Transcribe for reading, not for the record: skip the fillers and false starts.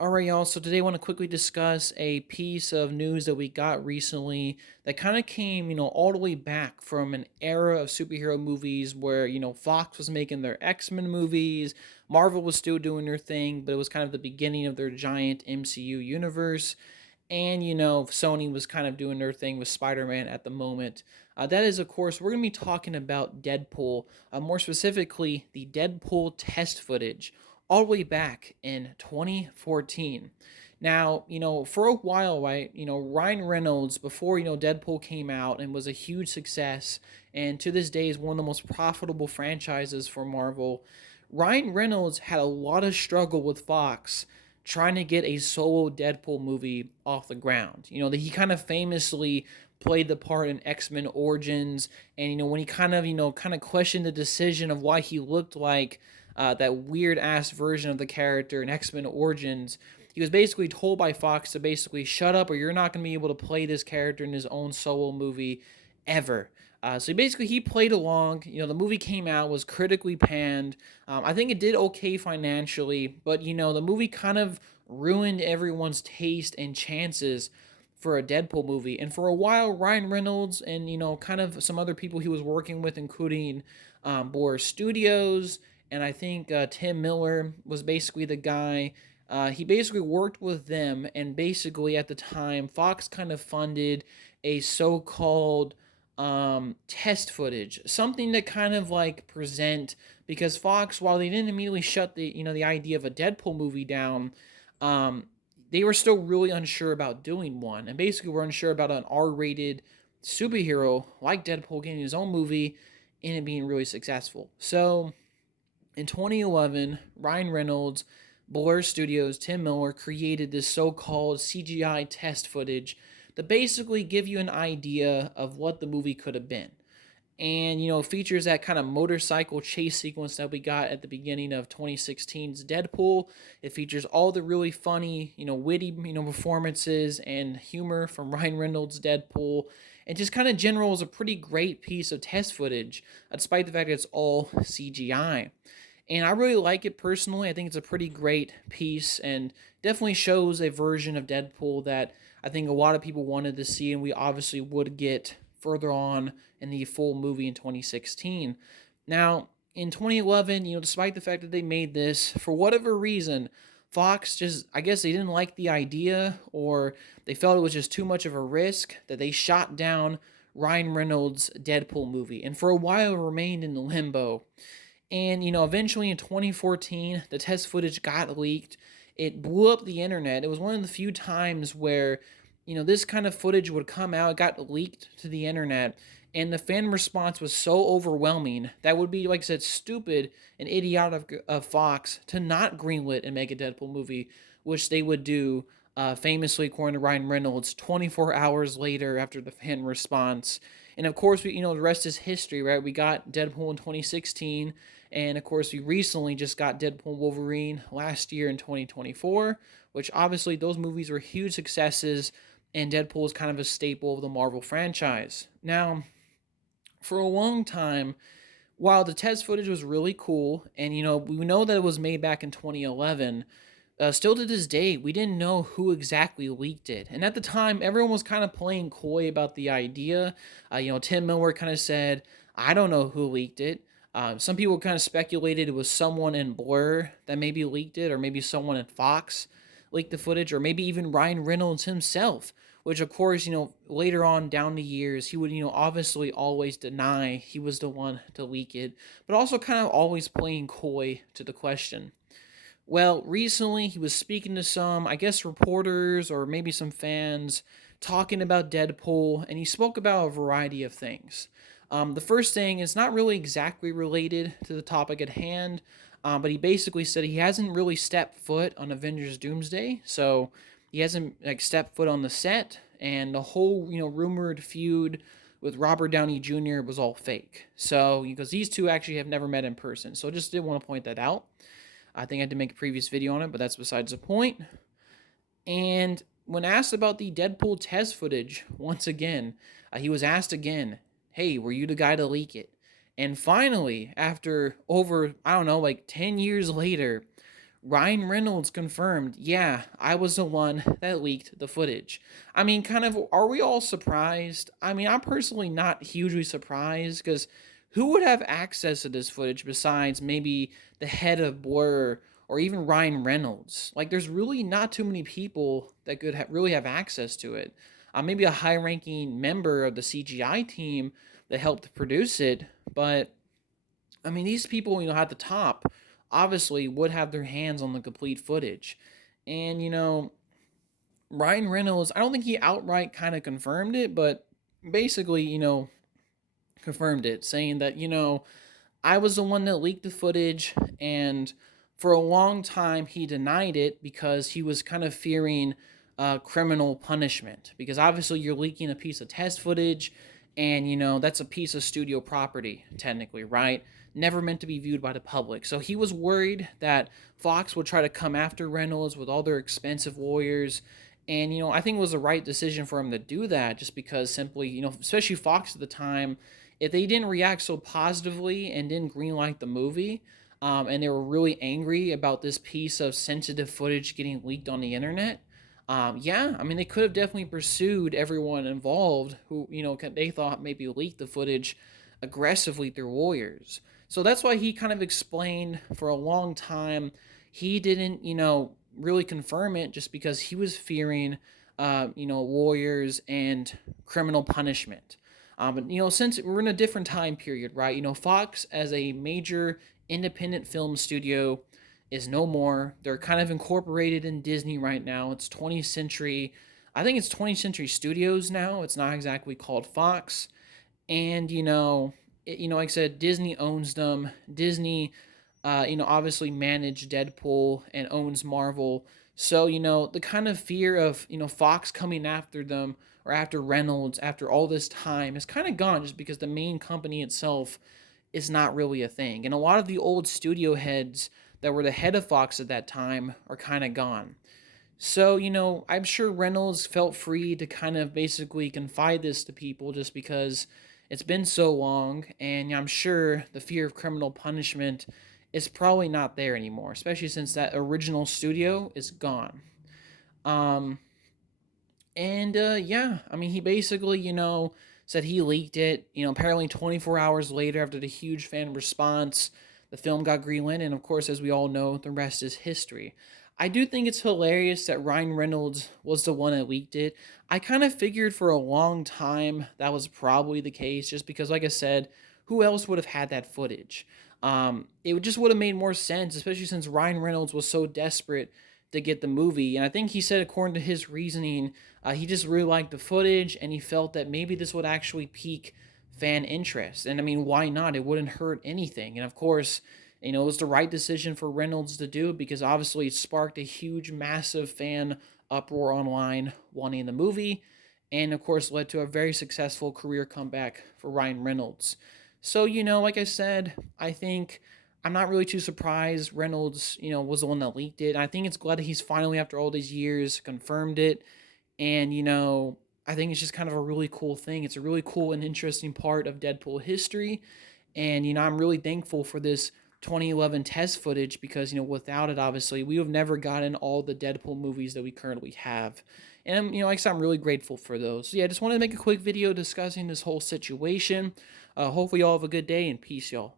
All right, y'all. So today I want to quickly discuss a piece of news that we got recently that kind of came, all the way back from an era of superhero movies where, Fox was making their X-Men movies, Marvel was still doing their thing, but it was kind of the beginning of their giant MCU universe. And, Sony was kind of doing their thing with Spider-Man at the moment. That is, of course, we're going to be talking about Deadpool, more specifically, the Deadpool test footage all the way back in 2014. Now, for a while, right, Ryan Reynolds, before, Deadpool came out and was a huge success, and to this day is one of the most profitable franchises for Marvel, Ryan Reynolds had a lot of struggle with Fox trying to get a solo Deadpool movie off the ground. That he kind of famously played the part in X-Men Origins, and when he kind of questioned the decision of why he looked like that weird ass version of the character in X-Men Origins, he was basically told by Fox to basically shut up or you're not going to be able to play this character in his own solo movie ever. So basically, he played along. The movie came out, was critically panned. I think it did okay financially, but the movie kind of ruined everyone's taste and chances for a Deadpool movie. And for a while, Ryan Reynolds and kind of some other people he was working with, including Boris Studios, and I think Tim Miller was basically the guy. He basically worked with them, and basically at the time, Fox kind of funded a so-called test footage, something to kind of like present, because Fox, while they didn't immediately shut the idea of a Deadpool movie down, um, they were still really unsure about doing one, and basically were unsure about an R-rated superhero like Deadpool getting his own movie and it being really successful. So in 2011, Ryan Reynolds, Blur Studios, Tim Miller created this so-called CGI test footage that basically give you an idea of what the movie could have been. And features that kind of motorcycle chase sequence that we got at the beginning of 2016's Deadpool. It features all the really funny, witty, performances and humor from Ryan Reynolds' Deadpool. And just kind of general is a pretty great piece of test footage, despite the fact that it's all CGI. And I really like it personally. I think it's a pretty great piece and definitely shows a version of Deadpool that I think a lot of people wanted to see, and we obviously would get further on in the full movie in 2016. Now, in 2011, despite the fact that they made this, for whatever reason, Fox just, I guess they didn't like the idea or they felt it was just too much of a risk that they shot down Ryan Reynolds' Deadpool movie. And for a while, it remained in limbo. And, eventually in 2014, the test footage got leaked. It blew up the internet. It was one of the few times where, this kind of footage would come out. It got leaked to the internet. And the fan response was so overwhelming that would be, like I said, stupid and idiotic of Fox to not greenlit and make a Deadpool movie, which they would do famously, according to Ryan Reynolds, 24 hours later after the fan response. And of course, the rest is history, right? We got Deadpool in 2016, and of course, we recently just got Deadpool Wolverine last year in 2024, which obviously those movies were huge successes, and Deadpool is kind of a staple of the Marvel franchise. Now, for a long time, while the test footage was really cool, and we know that it was made back in 2011, still to this day, we didn't know who exactly leaked it. And at the time, everyone was kind of playing coy about the idea. Tim Miller kind of said, I don't know who leaked it. Some people kind of speculated it was someone in Blur that maybe leaked it, or maybe someone at Fox leaked the footage, or maybe even Ryan Reynolds himself, which of course, later on down the years, he would, obviously always deny he was the one to leak it, but also kind of always playing coy to the question. Well, recently he was speaking to some, I guess, reporters or maybe some fans talking about Deadpool, and he spoke about a variety of things. The first thing is not really exactly related to the topic at hand, but he basically said he hasn't really stepped foot on Avengers Doomsday, so he hasn't like stepped foot on the set, and the whole rumored feud with Robert Downey Jr. was all fake. So because these two actually have never met in person, so just did want to point that out. I think I did make a previous video on it, but that's besides the point. And when asked about the Deadpool test footage, once again, he was asked again, hey, were you the guy to leak it? And finally, after over, I don't know, like 10 years later, Ryan Reynolds confirmed, yeah, I was the one that leaked the footage. I mean, kind of, are we all surprised? I mean, I'm personally not hugely surprised because who would have access to this footage besides maybe the head of Blur or even Ryan Reynolds? Like, there's really not too many people that could really have access to it. Maybe a high ranking member of the CGI team that helped produce it, but I mean, these people, at the top, obviously would have their hands on the complete footage. And, Ryan Reynolds, I don't think he outright kind of confirmed it, but basically, confirmed it, saying that, I was the one that leaked the footage, and for a long time he denied it because he was kind of fearing criminal punishment. Because obviously you're leaking a piece of test footage, and that's a piece of studio property, technically, right? Never meant to be viewed by the public. So he was worried that Fox would try to come after Reynolds with all their expensive lawyers. And, I think it was the right decision for him to do that just because simply, especially Fox at the time, if they didn't react so positively and didn't greenlight the movie, and they were really angry about this piece of sensitive footage getting leaked on the internet, yeah, I mean, they could have definitely pursued everyone involved who, they thought maybe leaked the footage aggressively through lawyers. So that's why he kind of explained for a long time he didn't, really confirm it just because he was fearing, lawyers and criminal punishment. But since we're in a different time period, right? Fox as a major independent film studio is no more. They're kind of incorporated in Disney right now. It's 20th Century. I think it's 20th Century Studios now. It's not exactly called Fox. And like I said, Disney owns them. Disney, obviously managed Deadpool and owns Marvel. So the kind of fear of Fox coming after them or after Reynolds after all this time is kind of gone just because the main company itself is not really a thing. And a lot of the old studio heads that were the head of Fox at that time are kind of gone. So, I'm sure Reynolds felt free to kind of basically confide this to people just because it's been so long, and I'm sure the fear of criminal punishment is probably not there anymore, especially since that original studio is gone. Um, and yeah, I mean, he basically, said he leaked it. Apparently 24 hours later, after the huge fan response, the film got greenlit. And of course, as we all know, the rest is history. I do think it's hilarious that Ryan Reynolds was the one that leaked it. I kind of figured for a long time that was probably the case, just because, like I said, who else would have had that footage? It just would have made more sense, especially since Ryan Reynolds was so desperate to get the movie. And I think he said, according to his reasoning, he just really liked the footage and he felt that maybe this would actually pique fan interest. And I mean, why not? It wouldn't hurt anything. And of course, it was the right decision for Reynolds to do because obviously it sparked a huge, massive fan uproar online wanting the movie. And of course, led to a very successful career comeback for Ryan Reynolds. So, like I said, I think I'm not really too surprised Reynolds, was the one that leaked it. I think it's glad that he's finally, after all these years, confirmed it. And, I think it's just kind of a really cool thing. It's a really cool and interesting part of Deadpool history. And, I'm really thankful for this 2011 test footage because, without it, obviously, we would have never gotten all the Deadpool movies that we currently have. And, like I said, I'm really grateful for those. So, yeah, I just wanted to make a quick video discussing this whole situation. Hopefully, y'all have a good day and peace, y'all.